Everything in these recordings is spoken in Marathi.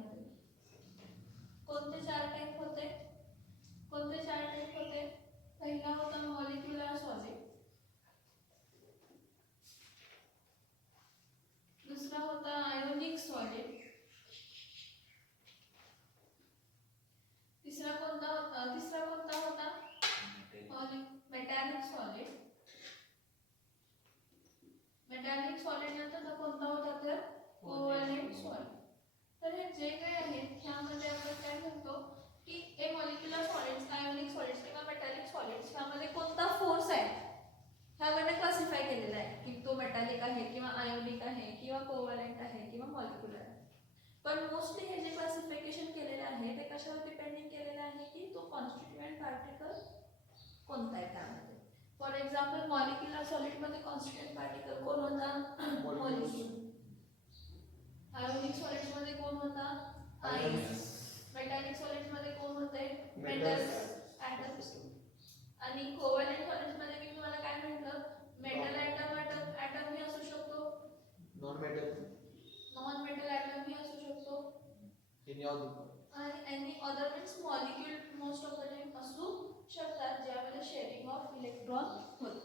मध्ये कोणते 4 टाइप होते? कोणते 4 टाइप होते? पहिला होता मॉलिक्युलर सॉलिड, दूसरा होता आयोनिक सॉलिड, तिसरा कोणता होता मेटॅलिक सॉलिड, मेटॅलिक सॉलिड नंतर कोणता होता तर कोव्हॅलेंट सॉलिड. तर हे जे काही आहेत ह्यामध्ये आपण काय म्हणतो की हे मॉलिक्युलर सॉलिड्स, आयोनिक सॉलिड्स किंवा मेटॅलिक सॉलिड्स ह्यामध्ये कोणता फोर्स आहे ह्यामध्ये क्लासिफाय केलेला आहे की तो मेटॅलिक आहे किंवा आयोनिक आहे किंवा कोव्हॅलेंट आहे किंवा मॉलिक्युलर आहे. पण मोस्टली हे जे क्लासिफिकेशन केलेले आहे ते कशावर डिपेंडिंग केलेले आहे की तो कॉन्स्टिट्यूएंट पार्टिकल कोणता आहे त्यामध्ये. फॉर एक्झाम्पल मॉलिक्युलर सॉलिड मध्ये कॉन्स्टिट्यूएंट पार्टिकल कोण होता? मॉलिक्यूल. आयोनिक सॉलिड्स मध्ये कोण होता? आयन्स. मेटॅलिक सॉलिड्स मध्ये कोण होते? Metals, atoms. आणि कोव्हॅलेंट सॉलिड्स मध्ये मी तुम्हाला काय म्हटलं? मेटल ॲटम ही असू शकतो, नॉन मेटल ॲटम ही असू शकतो, any other means molecule most of the time असू शकतात ज्यामध्ये शेअरिंग ऑफ इलेक्ट्रॉन होतं,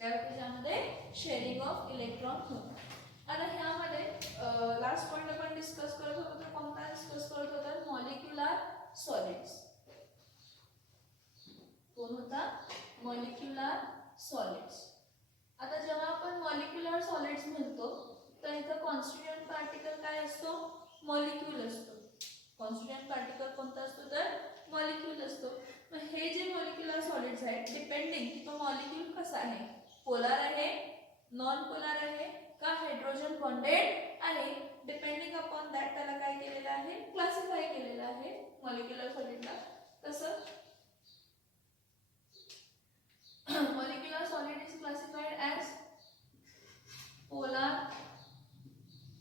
त्यामध्ये शेअरिंग ऑफ इलेक्ट्रॉन होतं. आता ह्यामध्ये लास्ट पॉइंट आपण डिस्कस करत होतो तर कोणता डिस्कस करत होतो? Molecular solids. कोण होता? Molecular solids. आता जेव्हा आपण मॉलिक्युलर सॉलिड्स म्हणतो तर इथं कॉन्स्टिट्यूएंट पार्टिकल काय असतो? मॉलिक्यूल असतो. कॉन्स्टिट्यूएंट पार्टिकल कोणता असतो तर मॉलिक्यूल असतो. मग हे जे मॉलिक्युलर सॉलिड्स आहेत डिपेंडिंग की तो मॉलिक्यूल कसा आहे, पोलार आहे, नॉन पोलार आहे का हायड्रोजन बॉन्डेड आहे, डिपेंडिंग अपॉन दॅट त्याला काय केलेलं आहे? क्लासिफाय केलेलं आहे मॉलिक्युलर सॉलिडला. कसं? molecular solid is classified as polar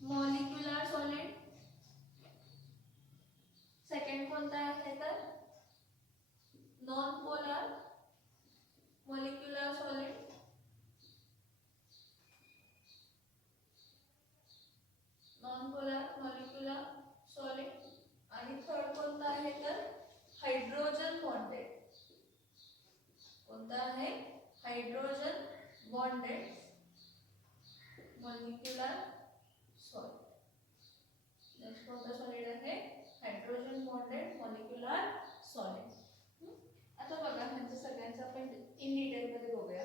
molecular solid. Second कोणता आहे तर non polar molecular solid. Non polar molecular solid. आणि थर्ड कोणता आहे तर हायड्रोजन बॉन्डेड. कोणता आहे? Hydrogen bonded molecular solid. Next कोणता सॉलिड आहे? Hydrogen bonded molecular solid. आता बघा ह्यांचं सगळ्यांचं आपण इन डिटेल मध्ये बघूया.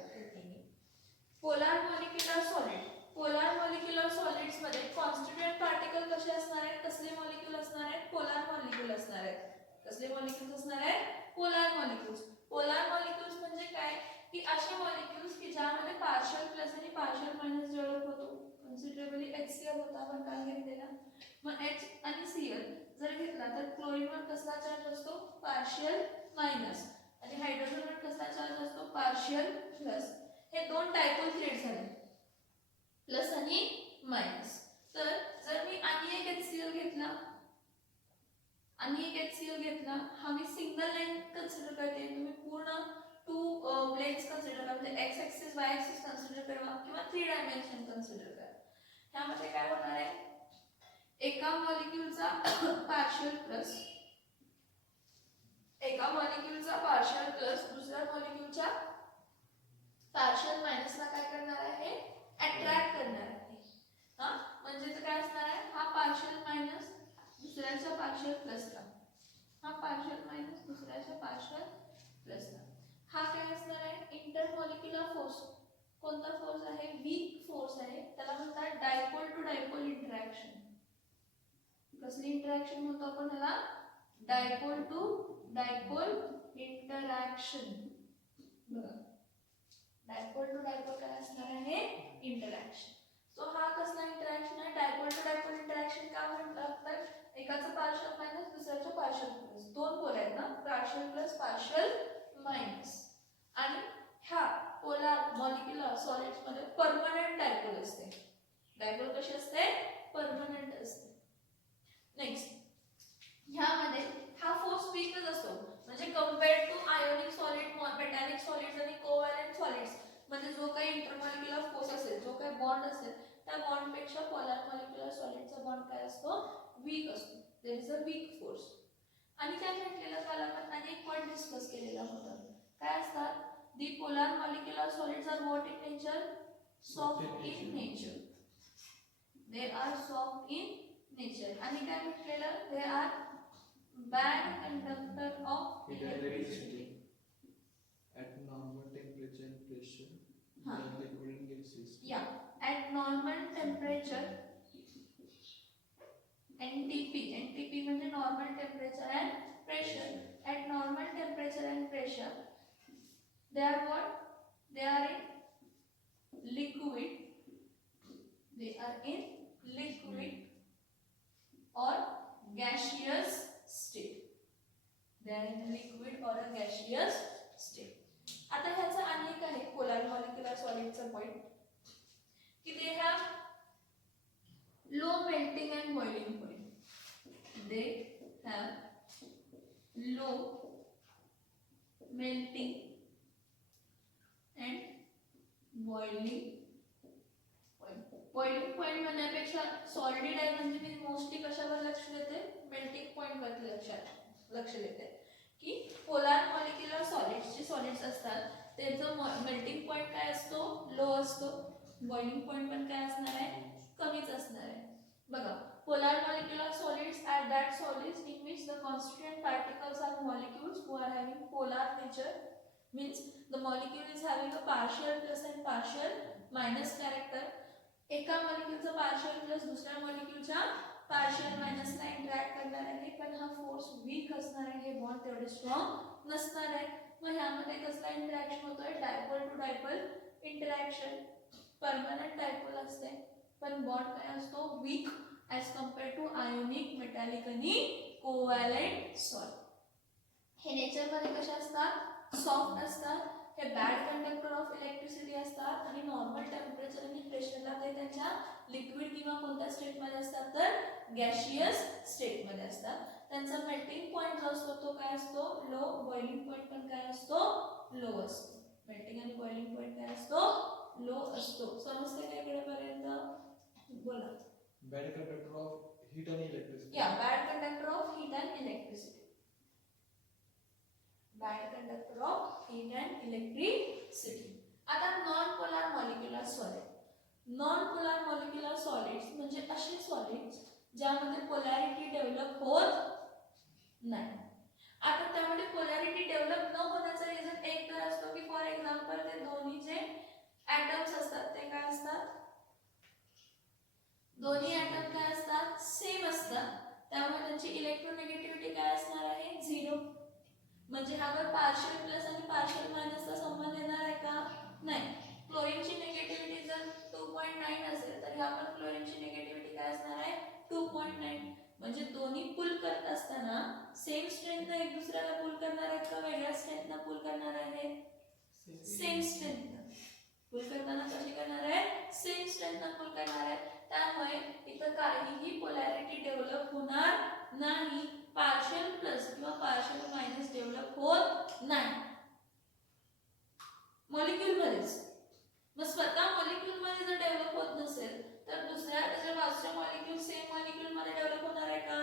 Polar molecular solid. Polar molecular solids मध्ये कॉन्स्टिट्यूएंट पार्टिकल कसे असणार आहेत? कसले मॉलिक्यूल असणार आहेत? पोलार मॉलिक्यूल असणार आहेत. कसले मॉलिक्यूल्स असणार आहेत? Polar molecules. पोलार मॉलिक्यूल्स म्हणजे काय की असे मॉलिक्यूल्स की ज्यामध्ये पार्शियल प्लस आणि पार्शियल मायनस डेव्हलप होतो. कन्सिडरेबली HCl होता आपण काय घेतलेला. मग H आणि Cl जर घेतला तर क्लोरीनवर कसला चार्ज असतो? Partial minus. आणि हायड्रोजनवर कसला चार्ज असतो? Partial plus. हे दोन डायपोल थ्रेड्स झाले, प्लस आणि मायनस. तर जर मी आणि एक HCl घेतला आणि एक HCl घेतला, हा मी सिंगल लाईन कन्सिडर करते. तुम्ही पूर्ण 2 प्लेन्स कन्सिडर करा, म्हणजे x axis Y axis consider करा किंवा 3 डायमेन्शन कन्सिडर करा. ह्यामध्ये काय होणार आहे? एका मॉलिक्यूलचा पार्शियल प्लस, एका मॉलिक्यूलचा पार्शियल प्लस दुसऱ्या मॉलिक्यूलच्या पार्शियल मायनसला काय करणार आहे? अट्रॅक्ट करणार आहे. हा म्हणजे काय असणार आहे? हा पार्शियल मायनस दुसऱ्याच्या पार्शियल प्लसला, हा पार्शियल मायनस दुसऱ्याच्या पार्शियल प्लसला. हा काय असणार आहे? Intermolecular force. कोणता फोर्स आहे? वीक फोर्स आहे. त्याला म्हणतात डायपोल टू डायपोल इंटरॅक्शन. कसली इंटरॅक्शन म्हणतो आपण ह्याला? Dipole to dipole interaction. बघा डायपोल टू डायपोल काय असणार आहे? इंटरॅक्शन. सो हा कसला इंटरॅक्शन आहे? डायपोल टू डायपोल इंटरॅक्शन का म्हणतात तर एकाचं पार्शियल मायनस दुसऱ्याचं पार्शियल प्लस. दोन पोल आहेत ना, पार्शियल प्लस पार्शियल मायनस. आणि ह्या पोलार मॉलिक्युलर सॉलिड्स मध्ये परमनंट डायपोल असते. डायपोल कशी असते? परमनंट असते. नेक्स्ट ह्यामध्ये हा फोर्स वीकच असतो, म्हणजे compared to ionic solid, metallic solids आणि कोव्हॅलेंट सॉलिड्स मध्ये जो काही इंटरमॉलिक्युलर फोर्स असेल, जो काही बॉन्ड असेल, त्या बॉन्ड पेक्षा पोलार मॉलिक्युलर सॉलिडचा बॉन्ड काय असतो? वीक असतो. There is a weak force. आणि काय म्हटलेलं काल आपण अनेक पॉइंट डिस्कस केलेला होता. काय असतात? The polar molecular solids are what in nature? Soft in nature. They are soft in nature. आणि काय म्हटलेलं? They are bad conductor of electricity at normal temperature and pressure. हाँ. The liquid gases. Yeah, at normal temperature NTP म्हणजे normal temperature and pressure. At normal temperature and pressure they are what? They are in liquid. They are in liquid or gaseous state. They are in a liquid or a gaseous state. आता ह्याचा अनेक आहे पोलार मॉलिक्युलर सॉलिडचा पॉइंट की they have low melting and boiling point. They have low melting and boiling point. Boiling point म्हणण्यापेक्षा सॉलिड आहे म्हणजे मी मोस्टली कशावर लक्ष देते? मेल्टिंग पॉइंट वर लक्ष देते की पोलार मॉलिक्युलर सॉलिड्सचे सॉलिड्स असतात त्यांचं मेल्टिंग पॉइंट काय असतो? लो असतो. बॉइलिंग पॉइंट पण काय असणार आहे? कमीच असणार आहे. बघा, polar molecular solids are that solids in which the constituent particles are molecules who are having polar nature. Means the molecule is having a partial plus and partial minus character. एका मॉलिक्यूलचा पार्शियल प्लस दुसऱ्या मॉलिक्यूलच्या पार्शियल मायनसला इंटरॅक्ट करणार आहे, पण हा फोर्स वीक असणार आहे. हे बॉन्ड तेवढे स्ट्रॉंग नसणार आहे. मग ह्यामध्ये कसला इंटरॅक्शन होतोय? Dipole to dipole interaction. Permanent dipole असते पण बॉन्ड काय असतो? Weak as compare to ionic, metallic आणि कोव्हॅलेंट सॉल्ट. हे नेचरमध्ये कसे असतात? सॉफ्ट असतात. हे बॅड कंडक्टर ऑफ इलेक्ट्रिसिटी असतात आणि नॉर्मल टेम्परेचर आणि प्रेशरला ते त्यांच्या लिक्विड किंवा कोणत्या स्टेटमध्ये असतात? तर गॅशियस स्टेटमध्ये असतात. त्यांचा मेल्टिंग पॉइंट जो असतो तो काय असतो? लो. बॉइलिंग पॉइंट पण काय असतो? लो असतो. मेल्टिंग आणि बॉइलिंग पॉइंट काय असतो? लो असतो. समजते का इकडेपर्यंत? बोला. Bad conductor of heat and electricity. Yeah, bad conductor of heat and electricity. Bad conductor of heat and electricity. आता non polar molecular solid. Non polar molecular solids म्हणजे असे सॉलिड्स ज्यामध्ये पोलॅरिटी डेव्हलप होत नाही. आता त्यामध्ये पोलॅरिटी डेव्हलप न होण्याचा रिझन एक तर असतो की फॉर एक्झाम्पल ते दोन्ही जे ॲटम्स असतात ते काय असतात? दोन्ही ॲटम काय असतात? सेम असतात. त्यामुळे त्यांची इलेक्ट्रोनेगेटिव्हिटी काय असणार आहे? 0. म्हणजे ह्यावर पार्शियल प्लस आणि पार्शियल मायनसचा संबंध येणार आहे का? नाही. क्लोरीनची निगेटिव्हिटी जर 2.9 असेल तर ह्यावर क्लोरीनची निगेटिव्हिटी काय असणार आहे? 2.9. म्हणजे दोन्ही पुल करत असताना सेम स्ट्रेंथनं एक दुसऱ्याला पुल करणार आहेत का वेगळ्या स्ट्रेंथनं पुल करणार आहेत? सेम स्ट्रेंथनं पुल करताना कशी करणार आहे? सेम स्ट्रेंथनं पुल करणार आहे. त्यामुळे इथं काहीही पोलॅरिटी डेव्हलप होणार नाही. पार्शियल प्लस किंवा पार्शियल मायनस डेव्हलप होत नाही मॉलिक्यूलमध्येच. मग स्वतः मॉलिक्यूलमध्ये जर डेव्हलप होत नसेल तर दुसऱ्या त्याच्या बाजूच्या मॉलिक्यूल सेम मॉलिक्यूलमध्ये डेव्हलप होणार आहे का?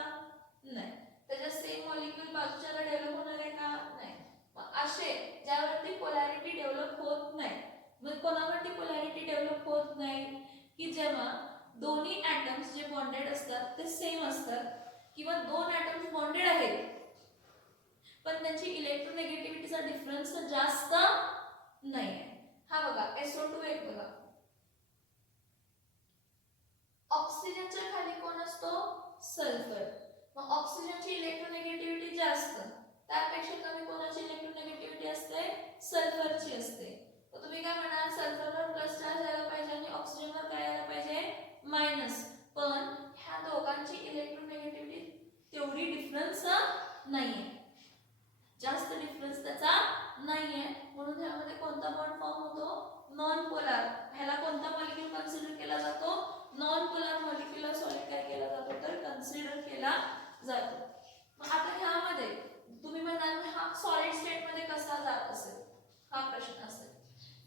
नाही. त्याच्या सेम मॉलिक्यूल बाजूच्याला डेव्हलप होणार आहे का? नाही. मग असे ज्यावरती पोलॅरिटी डेव्हलप होत नाही. मग कोणावरती पोलॅरिटी डेव्हलप होत नाही? की जेव्हा दोन्ही ॲटम्स जे बॉन्डेड असतात ते सेम असतात किंवा दोन ॲटम्स बॉन्डेड आहेत पण त्यांची इलेक्ट्रोनेगेटिव्हिटीचा डिफरन्स जास्त नाही आहे. हा बघा SO2 एक बघा. ऑक्सिजनच्या खाली कोण असतो? सल्फर. मग ऑक्सिजनची इलेक्ट्रोनेगेटिव्हिटी जास्त, त्यापेक्षा कमी कोणाची इलेक्ट्रोनेगेटिव्हिटी असते? सल्फरची असते. तर तुम्ही काय म्हणाल? सल्फरवर प्लस चार्ज यायला पाहिजे आणि ऑक्सिजनवर काय यायला पाहिजे? मायनस. पण ह्या दोघांची इलेक्ट्रोनेगेटिव्हिटी तेवढी डिफरन्स नाहीये, जास्त डिफरन्स त्याचा नाहीये. म्हणून ह्यामध्ये कोणता बॉन्ड फॉर्म होतो? Non polar. ह्याला कोणता मॉलिक्यूल कन्सिडर केला जातो? नॉन पोलार मॉलिक्युलर सॉलिड काय केला जातो? तर कन्सिडर केला जातो. मग आता ह्यामध्ये तुम्ही म्हणाल हा सॉलिड स्टेट मध्ये कसा जात असेल? हा प्रश्न असेल.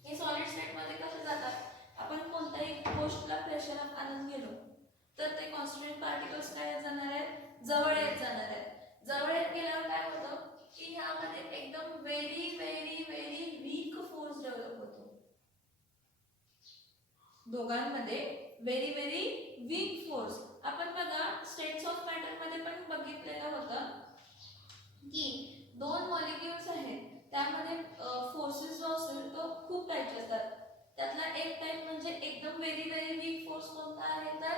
हे सॉलिड स्टेट मध्ये कसे जातात? आपण कोणत्याही गोष्टीला प्रेशर आणून गेलो तर ते कॉन्स्टिट्यूएंट पार्टिकल्स काय जाणार आहेत? जवळ दोघांमध्ये व्हेरी व्हेरी वीक फोर्स. आपण बघा स्टेट्स ऑफ मॅटर मध्ये पण बघितलेलं होतं की दोन मॉलिक्युल्स आहेत त्यामध्ये फोर्सेस जो असेल तो खूप टाईपचे असतात. त्यातला एक टाईप म्हणजे एकदम व्हेरी व्हेरी वीक फोर्स कोणता आहे तर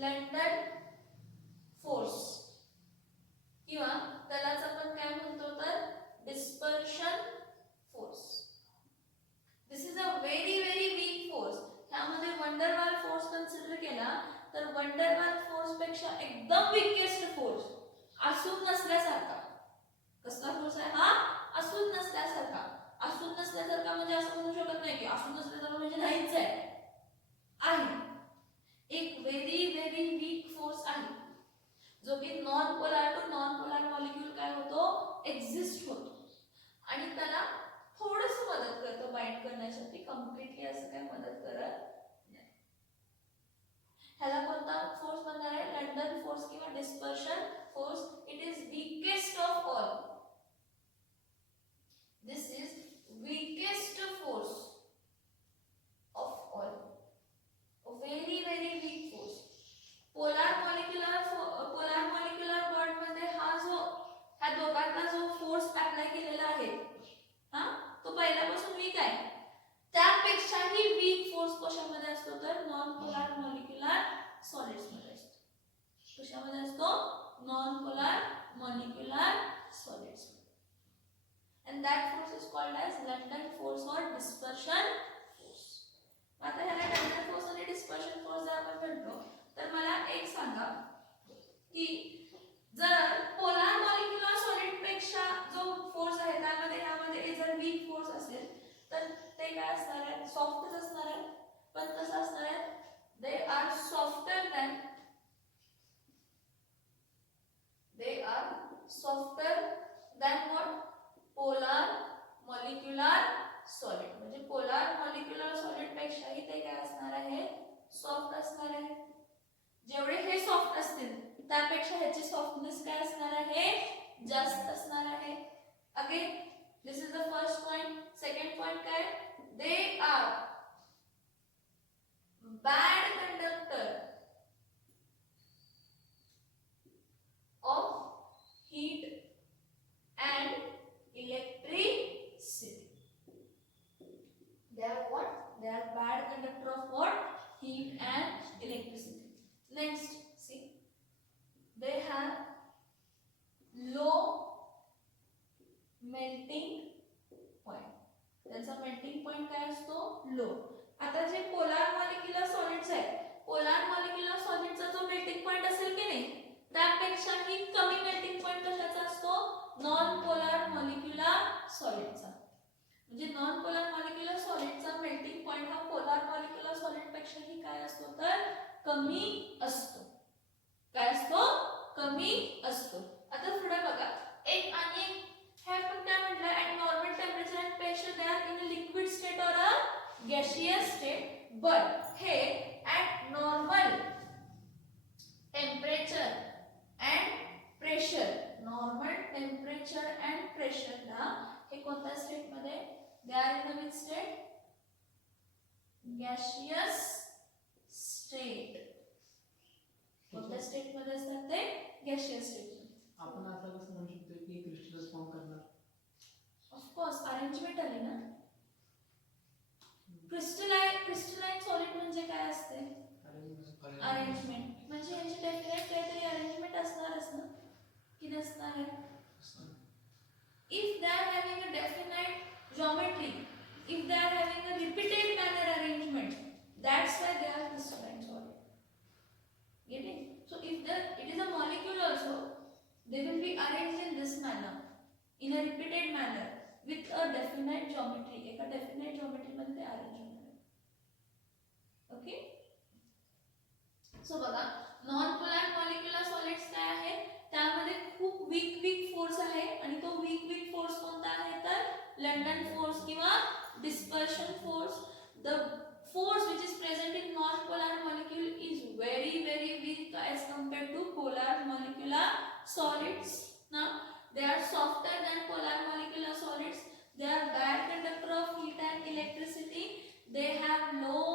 लंडन फोर्स, किंवा त्यालाच आपण काय म्हणतो तर dispersion force. This is a very very weak force. ह्यामध्ये वंडरवाल फोर्स कन्सिडर केला तर वंडरवाल फोर्स पेक्षा एकदम वीकेस्ट फोर्स असून नसल्यासारखा. कसला फोर्स आहे हा? असून नसल्यासारखा. असून नसल्यासारखा म्हणजे असं म्हणू शकत नाही की असून नसल्यासारखा म्हणजे नाहीच आहे. एक व्हेरी व्हेरी वीक फोर्स आहे जो की non polar to non polar molecule काय होतो एक्झिस्ट होतो आणि त्याला थोडस मदत करतो बाइंड करण्यासाठी. कम्प्लिटली असं काय मदत करत नाही. ह्याला कोणता फोर्स म्हणणार आहे? लंडन फोर्स किंवा dispersion force. It is weakest of all. This is weakest force of all. Very very weak force. Polar molecular bond मध्ये ह्या दोघांना जो फोर्स अप्लाय केलेला आहे तो पहिल्यापासून वीक आहे. त्यापेक्षाही वीक फोर्स कशामध्ये असतो तर नॉन पोलर मॉलिक्युलर सॉलिड्स मध्ये असतो. कशामध्ये असतो? Non polar molecular solids. and that force is called as London force or dispersion force. आता ह्याला लंडन फोर्स आणि डिस्पर्शन फोर्स जर आपण म्हटलो तर मला एक सांगा की जर पोलर मॉलिक्युलर सॉलिड पेक्षा जो फोर्स आहे ह्यामध्ये जर वीक फोर्स असेल तर ते काय असणार आहे? सॉफ्टच असणार आहे. पण कसं असणार आहे? They are softer than what? Polar molecular solid. म्हणजे पोलर मॉलिक्युलर सॉलिड पेक्षाही ते काय असणार आहे? सॉफ्ट असणार आहे. जेवढे हे सॉफ्ट असतील त्यापेक्षा ह्याची सॉफ्टनेस काय असणार आहे? जास्त असणार आहे. Again this is the first point. Second point काय? They are bad conductor of heat and electricity. They are what? They are bad conductor of what? Heat and electricity. Next, see, they have low melting point. त्यांचा melting point काय असतो? Low. आता जे पोलर मॉलिक्युलर सॉलिड्स आहेत, पोलर मॉलिक्युलर सॉलिडचा जो मेल्टिंग पॉइंट असेल की नाही त्यापेक्षाही कमी मेल्टिंग पॉइंट कशाचा असतो? नॉन पोलर मॉलिक्युलर सॉलिडचा. म्हणजे नॉन पोलर मॉलिक्युलर सॉलिडचा मेल्टिंग पॉइंट हा पोलर मॉलिक्युलर सॉलिड पेक्षाही काय असतो तर कमी असतो. काय असतो? कमी असतो. आता पुढे बघा एक आणि एक हे पण काय म्हटलं? At normal temperature and pressure they are in a liquid state or a gaseous state. But हे at normal temperature and pressure, normal temperature and प्रेशरला हे कोणत्या स्टेट मध्ये? They are in which state? Gaseous state. कोणत्या स्टेट मध्ये असतात ते? Gaseous state. आपण असं कसं म्हणू शकतो की क्रिस्टल्स फॉर्म करणार? ऑफ कोर्स अरेंजमेंट आली ना. क्रिस्टलाइन सॉलिड म्हणजे काय असते? अरेंजमेंट. म्हणजे ह्याची डेफिनेट काहीतरी अरेंजमेंट असणारच ना की नसणार आहे? If they are having a definite geometry, if they are having a repeated manner arrangement, that's why they are crystalline solid. Getting? So if it is a molecule also, they will be arranged in this manner, in a repeated manner, with a definite geometry. एक definite geometry मध्ये ते arrange होणार. Okay? So बघा नॉन पोलर मॉलिक्युलर सॉलिड्स काय आहे? त्यामध्ये खूप वीक फोर्स आहे आणि तो वीक फोर्स कोणता आहे तर लंडन फोर्स किंवा dispersion force. The force which is present in non-polar molecule is very weak as compared to polar molecular solids. Now they are softer than polar molecular solids. They are bad conductor of heat and electricity. They have low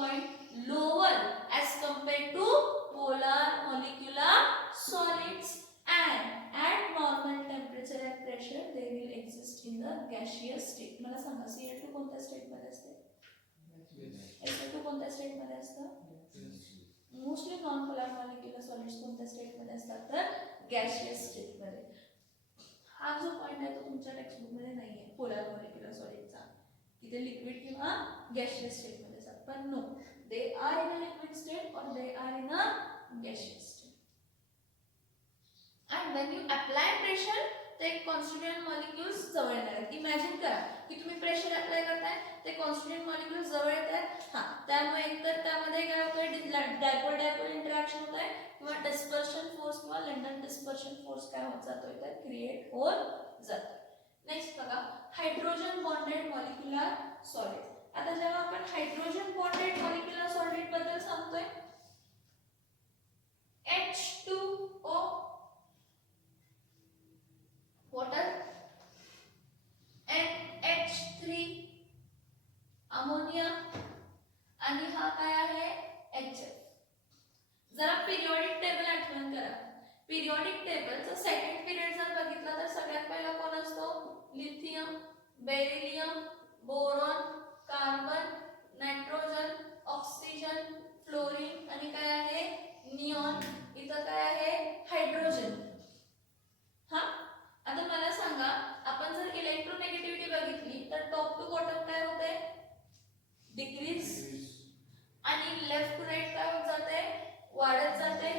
point lower as compared to polar molecular solids, and at normal temperature and pressure they will exist in the gaseous state. मला सांगा Cl2 कोणत्या स्टेट मध्ये असते? Sl2 कोणत्या स्टेट मध्ये असतं? Mostly non polar molecular solids कोणत्या स्टेट मध्ये असतात? तर गॅशियस स्टेट मध्ये. हा जो पॉइंट आहे तो तुमच्या टेक्स्टबुक मध्ये नाहीये पोलर मॉलिक्युलर सॉलिडचा, की ते लिक्विड किंवा गॅशियस स्टेट मध्ये असतात. पण no, they are in a liquid state or they are in a gaseous state. and when you apply pressure ते कॉन्स्टिट्यूएंट मॉलिक्युल्स जवळ येणार आहेत. इमॅजिन करा की तुम्ही प्रेशर अप्लाय करताय, ते कॉन्स्टिट्यूएंट मॉलिक्युल्स जवळ येत आहेत. हां, त्यामुळे एकतर त्यामध्ये काय होतंय, डायपोल डायपोल इंटरॅक्शन होत आहे, किंवा डिस्पर्शन फोर्स किंवा लंडन डिस्पर्शन फोर्स काय होत जातोय तर क्रिएट होत जातो. नेक्स्ट बघा, हायड्रोजन बॉन्डेड मॉलिक्युलर सॉलिड. आता जेव्हा आपण हायड्रोजन बॉन्डेड मॉलिक्युलर सॉलिड बद्दल सांगतोय, H2O water, NH3 अमोनिया, आणि हा काय आहे HF. जरा पिरियॉडिक टेबल आठवण करा. पिरियॉडिक टेबलचा सेकंड पिरियड जर बघितला तर सगळ्यात पहिला कोण असतो? Lithium, beryllium, boron, carbon, nitrogen, oxygen, fluorine, आणि काय आहे निऑन. इथं काय आहे हायड्रोजन. हा, आता मला सांगा, आपण जर इलेक्ट्रोनेगेटिव्हिटी बघितली तर टॉप टू बॉटम काय होते? डिक्रीज, आणि लेफ्ट टू राईट काय होत जाते? वाढत जाते.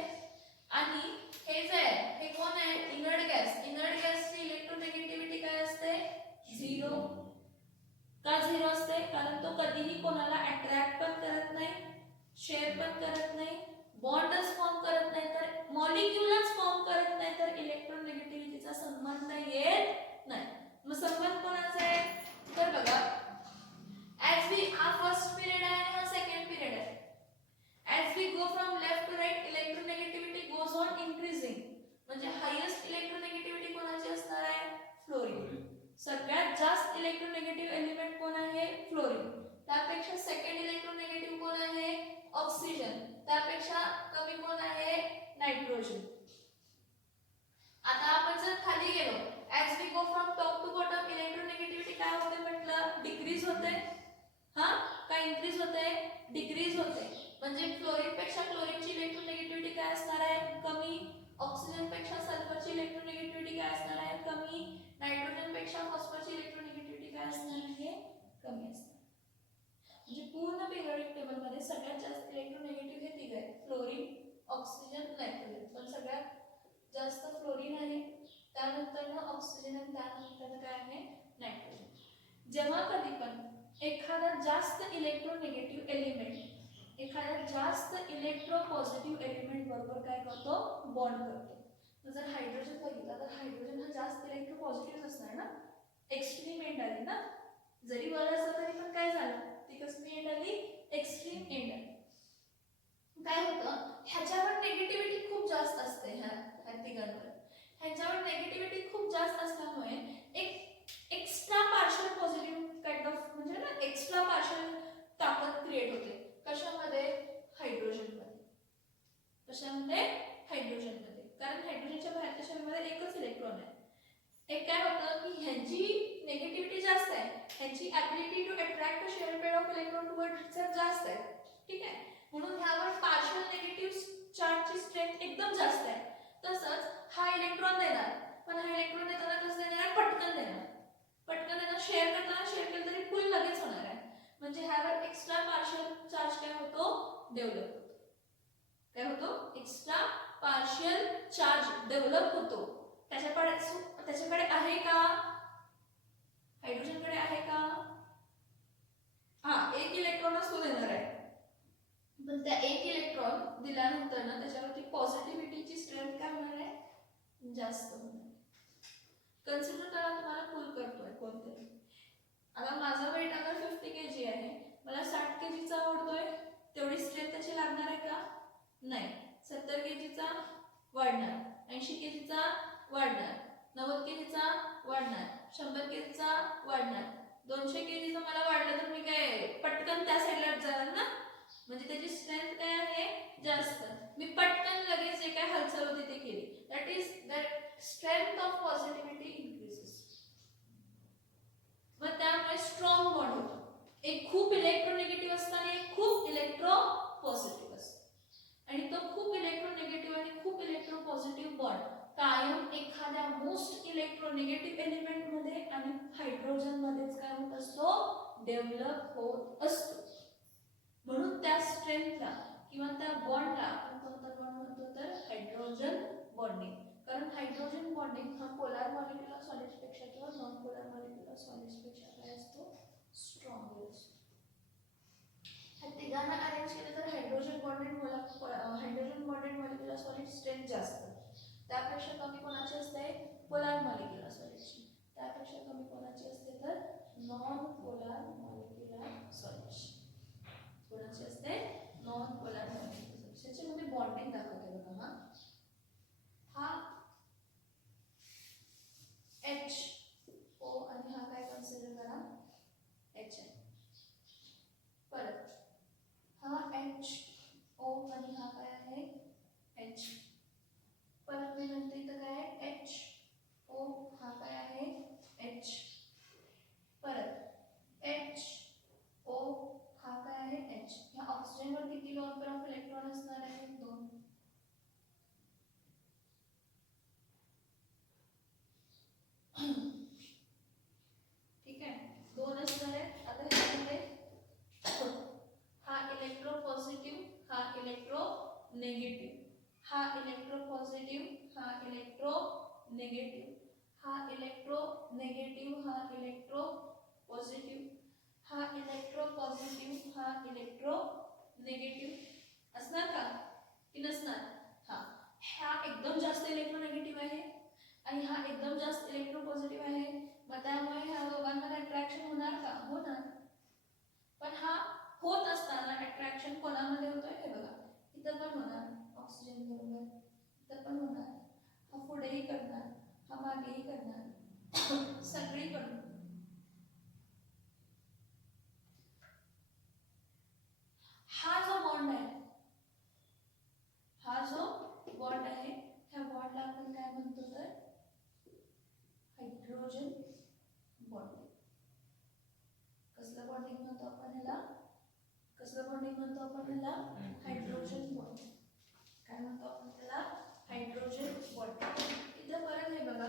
आणि हे जे आहे हे कोण आहे? Inert gas. इनर्ट गॅसची इलेक्ट्रोनेगेटिव्हिटी काय असते? 0. का 0 असते? कारण तो कधीही कोणाला अट्रॅक्ट पण करत नाही, शेअर पण करत नाही, बॉन्डच फॉर्म करत नाही, तर मॉलिक्युलच फॉर्म करत नाही, तर इलेक्ट्रोनेगेटिव्हिटीचा संबंध येत नाही. मग संबंध कोणाचा आहे? तर बघा, ॲज वी, हा फर्स्ट पिरियड आहे आणि हा सेकंड पिरियड आहे. As we go from left to right electronegativity goes on increasing. म्हणजे हायेस्ट इलेक्ट्रोनेगेटिव्हिटी कोणाची असणार आहे? फ्लोरीन. सगळ्यात जास्त इलेक्ट्रोनेगेटिव्ह एलिमेंट कोण आहे? फ्लोरीन. त्यापेक्षा सेकंड इलेक्ट्रोनेगेटिव्ह कोण आहे? ऑक्सिजन. त्यापेक्षा कमी कोण आहे? नायट्रोजन. आता आपण जर खाली गेलो, as we go from top to bottom electronegativity काय होते म्हटलं? डिक्रीज होते. हा, काय इन्क्रीज होते? डिक्रीज होते. म्हणजे फ्लोरीन पेक्षा क्लोरीनची इलेक्ट्रोनेगेटिव्हिटी काय असणार आहे? कमी. ऑक्सिजन पेक्षा सल्फरची इलेक्ट्रोनेगेटिव्हिटी काय असणार आहे? कमी. नायट्रोजन पेक्षा फॉस्फरची इलेक्ट्रोनेगेटिव्हिटी काय असणार आहे? कमी असणार. म्हणजे पूर्ण पिरियडिक टेबल मध्ये सगळ्यात जास्त इलेक्ट्रोनेगेटिव्ह हे तिघ आहेत: फ्लोरीन, ऑक्सिजन, नायट्रोजन. पण सगळ्यात जास्त फ्लोरीन आहे, त्यानंतर ऑक्सिजन, आणि त्यानंतर काय आहे? नायट्रोजन. जेव्हा कधी पण एखादा जास्त इलेक्ट्रोनेगेटिव्ह एलिमेंट एखाद्या जास्त इलेक्ट्रोपॉझिटिव्ह एलिमेंट बरोबर काय करतो? बॉन्ड करतो. जर हायड्रोजन बघितला तर हायड्रोजन हा जास्त इलेक्ट्रोपॉझिटिव्ह असणार ना, एक्स्ट्रीम एंड आली ना. जरी वर असलं तरी पण काय झालं? ती कसली एंड आली? एक्स्ट्रीम एंड आली. काय होतं, ह्याच्यावर नेगेटिव्हिटी खूप जास्त असते. ह्या तिघांवर ह्याच्यावर नेगेटिव्हिटी खूप जास्त असल्यामुळे एक extra partial positive kind of, म्हणजे ना एक्स्ट्रा पार्शियल ताकद क्रिएट होते. कशामध्ये? हायड्रोजनमध्ये. कशामध्ये? हायड्रोजनमध्ये. कारण हायड्रोजनच्या बाहेरच्या शेलमध्ये एकच इलेक्ट्रॉन आहे. एक काय होतं की ह्याची नेगेटिव्हिटी जास्त आहे, ह्याची ability to attract a share pair of electron towards itself जास्त आहे. ठीक आहे, म्हणून ह्यावर पार्शियल नेगेटिव्ह चार्जची स्ट्रेंथ एकदम जास्त आहे. तसंच हा इलेक्ट्रॉन देणार, पण हा इलेक्ट्रॉन देताना कसं देणार? पटकन देणार. पटकन देणार. शेअर करताना शेअर केलं तरी फुल लगेच होणार आहे. म्हणजे ह्यावर एक्स्ट्रा पार्शियल चार्ज काय होतो? डेव्हलप होतो. काय होतो? एक्स्ट्रा पार्शियल चार्ज डेव्हलप होतो. त्याच्याकडे आहे का? हायड्रोजनकडे आहे का? हा, एक इलेक्ट्रॉन असतो देणार आहे, पण त्या एक इलेक्ट्रॉन दिल्यानंतर ना त्याच्यावरती पॉझिटिव्हिटीची स्ट्रेंथ काय होणार आहे? जास्त होणार. कन्सिडर करा, तुम्हाला पुल करतोय कोणतरी. आता माझा वेट अगर 50 kg आहे, मला 60 kg चा ओढतोय, तेवढी स्ट्रेंथ त्याची लागणार आहे का? नाही. 70 kg चा वाढणार, 80 kg चा वाढणार, 90 kg चा वाढणार, 100 kg चा वाढणार. 200 kg चा मला वाढलं तर मी काय पटकन त्या साईडला जाणार ना? म्हणजे त्याची स्ट्रेंथ काय आहे जास्त. मी पटकन लगेच जे काय हालचाल होती ते केली, that is that strength of positivity increases. मग त्यामुळे स्ट्रॉंग बॉन्ड होतो. एक खूप इलेक्ट्रोनेगेटिव्ह असतं आणि एक खूप इलेक्ट्रो पॉझिटिव्ह असतं. आणि तो खूप इलेक्ट्रोनेगेटिव्ह आणि खूप इलेक्ट्रो पॉझिटिव्ह बॉन्ड कायम एखाद्या मोस्ट इलेक्ट्रोनेगेटिव्ह एलिमेंट मध्ये आणि हायड्रोजन मध्येच काय होत असतो, डेव्हलप होत असतो. म्हणून त्या स्ट्रेंथला किंवा त्या बॉन्डला आपण कोणता बॉन्ड म्हणतो तर हायड्रोजन बॉन्डिंग. कारण हायड्रोजन बॉन्डिंग हा पोलार मॉलिक्युलर सॉलिड्स पेक्षा किंवा नॉन पोलार मॉलिक्युलर सॉलिड्स पेक्षा काय असतो, स्ट्रॉंग असतो. ह्या तिघांना अरेंज केलं तर hydrogen bonded molecular solid strength जास्त, त्यापेक्षा कमी कोणाची असते पोलार मॉलिक्युलर सॉलिडची, त्यापेक्षा कमी कोणाची असते तर नॉन पोलार मॉलिक्युलर सॉलिडची. कोणाची असते नॉन पोलार मॉलिक्युलर सॉलिड्स. त्याच्यामध्ये बॉन्डिंग दाखवते बघा. हा H O आणि हा काय कन्सिडर करा H आहे. परत हा H O आणि हा काय आहे H. परत मी म्हणते इथं काय आहे H O, हा काय आहे H. परत H O, हा काय आहे H. या ऑक्सिजनवर किती नंबर ऑफ इलेक्ट्रॉन असणार आहे, 2. ठीक आहे, 2 असणार आहे. आता ह्यामध्ये हा इलेक्ट्रो पॉझिटिव्ह, हा इलेक्ट्रो नेगेटिव्ह, हा इलेक्ट्रो पॉझिटिव्ह, हा इलेक्ट्रो नेगेटिव्ह, हा इलेक्ट्रो नेगेटिव्ह, हा इलेक्ट्रो पॉझिटिव्ह, हा इलेक्ट्रो पॉझिटिव्ह, हा इलेक्ट्रो नेगेटिव्ह असणार का की नसणार. हा एकदम जास्त इलेक्ट्रोनेगेटिव्ह आहे आणि हा एकदम जास्त इलेक्ट्रो पॉझिटिव्ह आहे. मग त्यामुळे ह्या दोघांमध्ये अट्रॅक्शन होणार का, होणार. पण हा होत असताना अट्रॅक्शन कोणामध्ये होतोय हे बघा, इथं पण होणार ऑक्सिजन बरोबर, इथं पण होणार, हा पुढेही करणार, हा मागेही करणार, सगळीकडून. हा जो बॉन्ड आहे, हा जो बॉन्ड आहे, ह्या बॉन्डला आपण काय म्हणतो तर हायड्रोजन बॉन्डिंग. कसलं बॉन्डिंग म्हणतो आपण ह्याला, कसलं बॉन्डिंग म्हणतो आपण ह्याला, हायड्रोजन बॉन्डिंग. काय म्हणतो आपण त्याला, हायड्रोजन बॉन्डिंग. इथं परत हे बघा,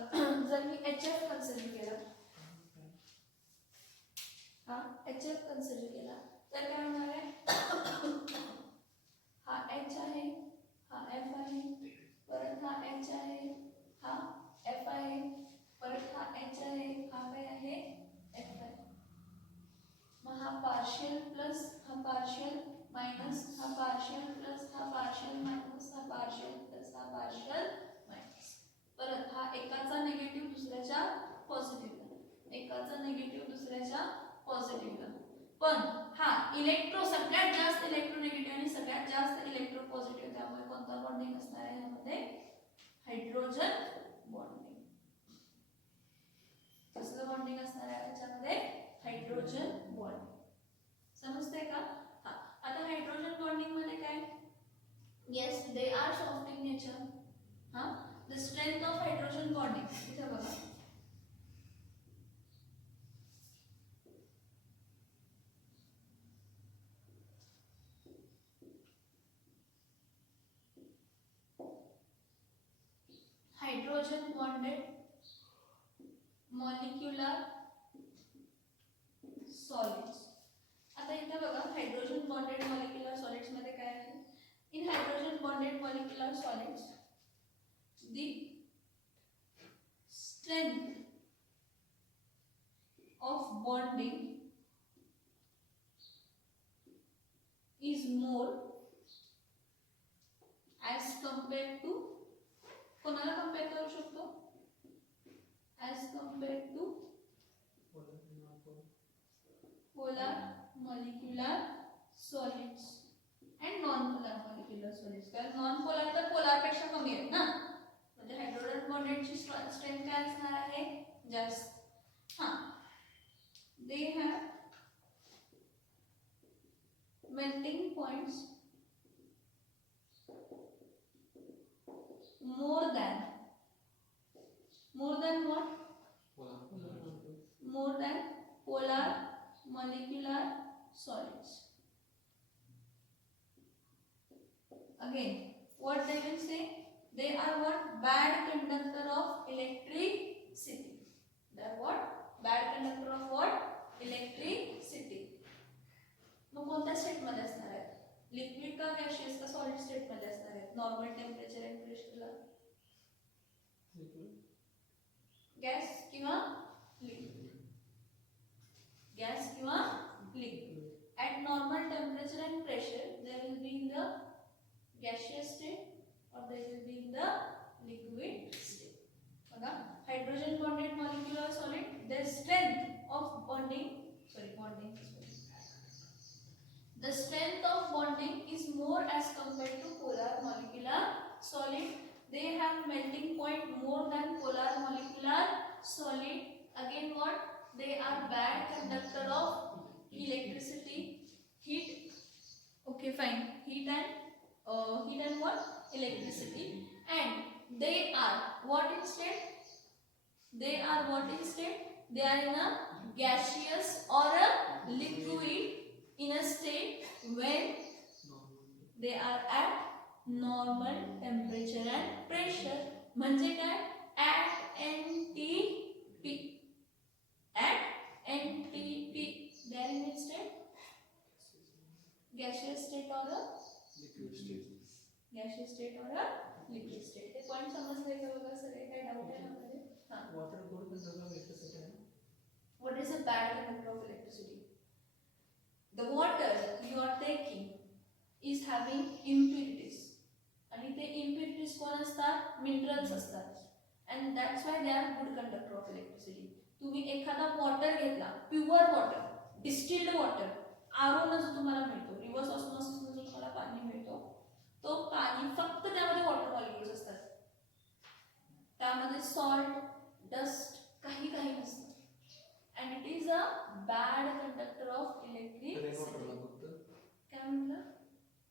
जर मी HF कन्सिडर केला, हा HF कन्सिडर केला तर काय होणार आहे, हा H आहे, हा F आहे, परत हा H आहे, हा F आहे, परत हा H आहे, हा काय आहे F आहे. मग हा पार्शियल प्लस, हा पार्शियल मायनस, हा पार्शियल प्लस, हा पार्शियल मायनस, हा पार्शियल प्लस, हा पार्शियल मायनस. परत हा एकाचा निगेटिव्ह दुसऱ्याच्या पॉझिटिव्हला, एकाचा निगेटिव्ह दुसऱ्याच्या पॉझिटिव्हला. पण हा इलेक्ट्रो सगळ्यात जास्त इलेक्ट्रोनेगेटिव्ह आणि सगळ्यात जास्त इलेक्ट्रो पॉझिटिव्ह, त्यामुळे कोणता बॉन्डिंग असणार आहे यामध्ये, हायड्रोजन बॉन्डिंग. कसलं बॉन्डिंग असणार आहे त्याच्यामध्ये, हायड्रोजन बॉन्डिंग. समजतंय का. आता हायड्रोजन बॉन्डिंग मध्ये काय, yes they are soft in nature. The strength of hydrogen bonding इथे बघा, हायड्रोजन बॉन्डेड मॉलिक्युलर सॉलिड्स. आता इथे बघा हायड्रोजन बॉन्डेड मॉलिक्युलर सॉलिड्स मध्ये काय आहे, in hydrogen bonded molecular solids the strength of bonding is more as compared to, कोणाला कंपेअर करू शकतो, as compared to polar molecular solids and non polar molecular solids. कारण नॉन पोलार तर पोलार पेक्षा कमी आहे ना, म्हणजे हायड्रोजन बॉन्डेडची स्ट्रेंथ काय असणार आहे जास्त. They have melting points polar molecular solids. Again, what they will say? They are what? Bad conductor of electricity. They are what? Bad conductor of what? Electricity. मग कोणत्या स्टेट मध्ये असणार आहेत? लिक्विड का गॅशियस का सॉलिड स्टेट मध्ये असणार आहेत? नॉर्मल टेम्परेचर अँड प्रेशरला गॅस किंवा लिक्विड, गॅस किंवा liquid. At normal temperature and pressure, they will be in the gaseous state or they will be in the liquid state. बघा, hydrogen bonded molecular solid, their strength of bonding, the strength of bonding is more as compared to polar molecular solid. They have melting point more than polar molecular solid. Again, what? They are bad conductor of electricity, heat. Okay, fine. Heat and what? Electricity. And they are what in state? They are what in state? They are in a gaseous or a liquid in a state when they are at normal temperature and pressure. म्हणजे काय? At NTP. At NTP. They are in which state? Gaseous state or a liquid state. Gaseous state or a liquid state. हे पॉइंट समजले का बघा सगळे? काय डाऊट आहे यामध्ये? हां. Water good conductor of electricity. What is a bad conductor of electricity? The water you are taking is having impurities. आणि ते impurities कोण असतात? मिनरल्स असतात. And that's why they are good conductor of electricity. तुम्ही एखादा वॉटर घेतला, प्युअर वॉटर, डिस्टिल्ड वॉटर, आरो न जो तुम्हाला मिळतो, रिव्हर्स ऑस्मॉसिस न जो तुम्हाला पाणी मिळतो, तो पाणी फक्त त्यामध्ये वॉटर मॉलिक्युल्स असतात. त्यामध्ये सॉल्ट, डस्ट काही नसतं. And it is a bad conductor of electricity. काय म्हटलं?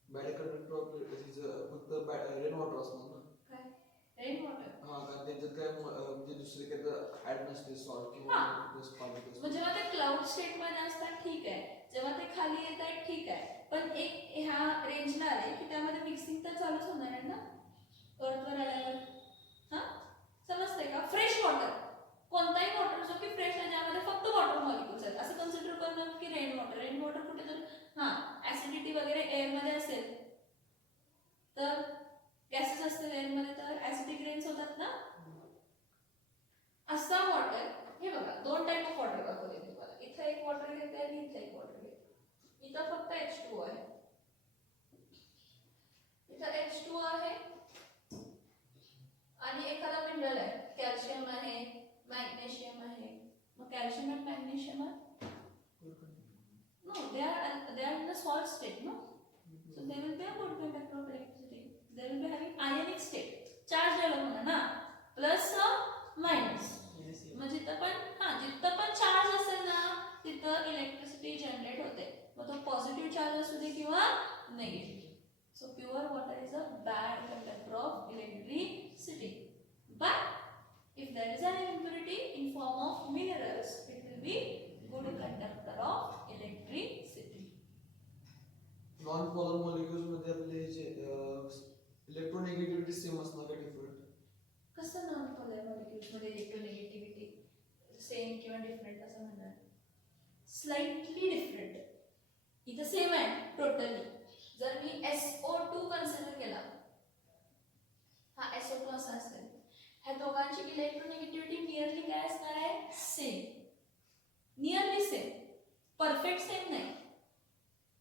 बॅड कंडक्टर ऑफ इलेक्ट्रिसिटी फक्त रेन वॉटर असणार ना? काय? Rain water. हा, कारण त्याच्यात काय म्हणजे दुसरे काही ऍड नसते सॉल्ट किंवा मग जेव्हा ते क्लाउड स्टेट मध्ये असतात ठीक आहे, जेव्हा ते खाली येत आहेत ठीक आहे, पण एक ह्या रेंजला आले की त्यामध्ये मिक्सिंग तर चालूच होणार आहे ना अर्थवर आल्यावर. हा, समजतंय का? फ्रेश वॉटर, कोणताही वॉटर जो की फ्रेश आहे ज्यामध्ये फक्त वॉटर मॉलिक्युल्स आहेत असं कन्सिडर करणं की रेन वॉटर कुठे तर ऍसिडिटी वगैरे एअर मध्ये असेल तर गॅसेस असतील एअर मध्ये तर ऍसिडिक रेन्स होतात ना. असा वॉटर, हे बघा दोन टाइप ऑफ वॉटर दाखवले तुम्हाला. इथं एक वॉटर घेते आणि इथं एक वॉटर घेते. इथं फक्त H2O आहे, इथं H2O आहे आणि एखादा मिनरल आहे, कॅल्शियम आहे, मॅग्नेशियम आहे. मग कॅल्शियम आणि magnesium no, they are in the salt state, no? So they will be a good conductor of electricity. They will be having ionic state. Charge develop होणार ना, प्लस मायनस. मग जिथं पण चार्ज असेल ना तिथं इलेक्ट्रिसिटी जनरेट होते. मग तो पॉझिटिव्ह चार्ज असू दे किंवा negative. So pure water is a bad conductor of electricity. But if there is an impurity in form of minerals, it will be good conductor of electricity. Non polar molecules मध्ये आपले जे इलेक्ट्रोनेगेटिव्हिटी सेम असणार का डिफरंट? कसं नॉन पोलर मॉलिक्युल्स मध्ये इलेक्ट्रोनेगेटिव्हिटी सेम किंवा डिफरंट असं म्हणणार? Slightly different. इथं सेम आहे टोटली. जर मी SO2 कन्सिडर केला, हा SO2 असा असेल, ह्या दोघांची इलेक्ट्रोनेगेटिव्हिटी नियरली काय असणार आहे? Same. Nearly same, perfect same नाही.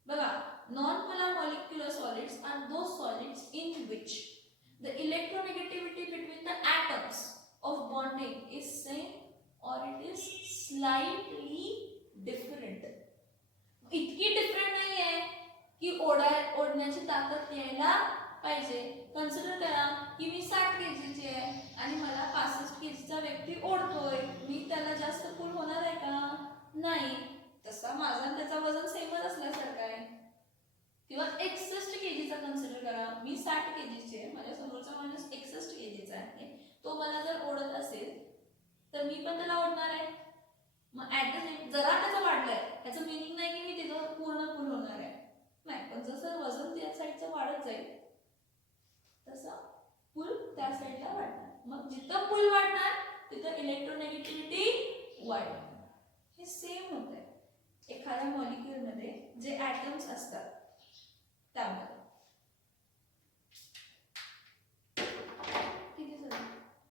बघा, non-polar molecular solids are those solids in which the electronegativity between the atoms of bonding is same or it is slightly different. इतकी डिफरंट नाही आहे की ओढण्याची ताकद यायला पाहिजे. कन्सिडर करा की मी 60 kg आहे आणि मला 65 kg चा व्यक्ती ओढतोय, मी त्याला जास्त पुल होणार आहे का? नाही. तसा माझा त्याचा वजन सेमच असल्यासारखं आहे. किंवा 61 kg चा कन्सिडर करा, मी 60 kg चे आहे, माझ्या समोरचा माणूस 61 kg चा आहे, तो मला जर ओढत असेल तर मी पण त्याला ओढणार आहे. मग ऍट द सेम जरा त्याचं वाढलंय त्याचं मिनिंग नाही की मी तिथं पूर्ण पुल होणार आहे, नाही. पण जसं वजन त्या साईडचं वाढत जाईल तसं पुल त्या साईडला वाढणार. मग जिथं पुल वाढणार तिथं इलेक्ट्रोनेगेटिव्हिटी वाढणार. हे सेम होत आहे एखाद्या मॉलिक्युलमध्ये जे ॲटम्स असतात त्यामध्ये.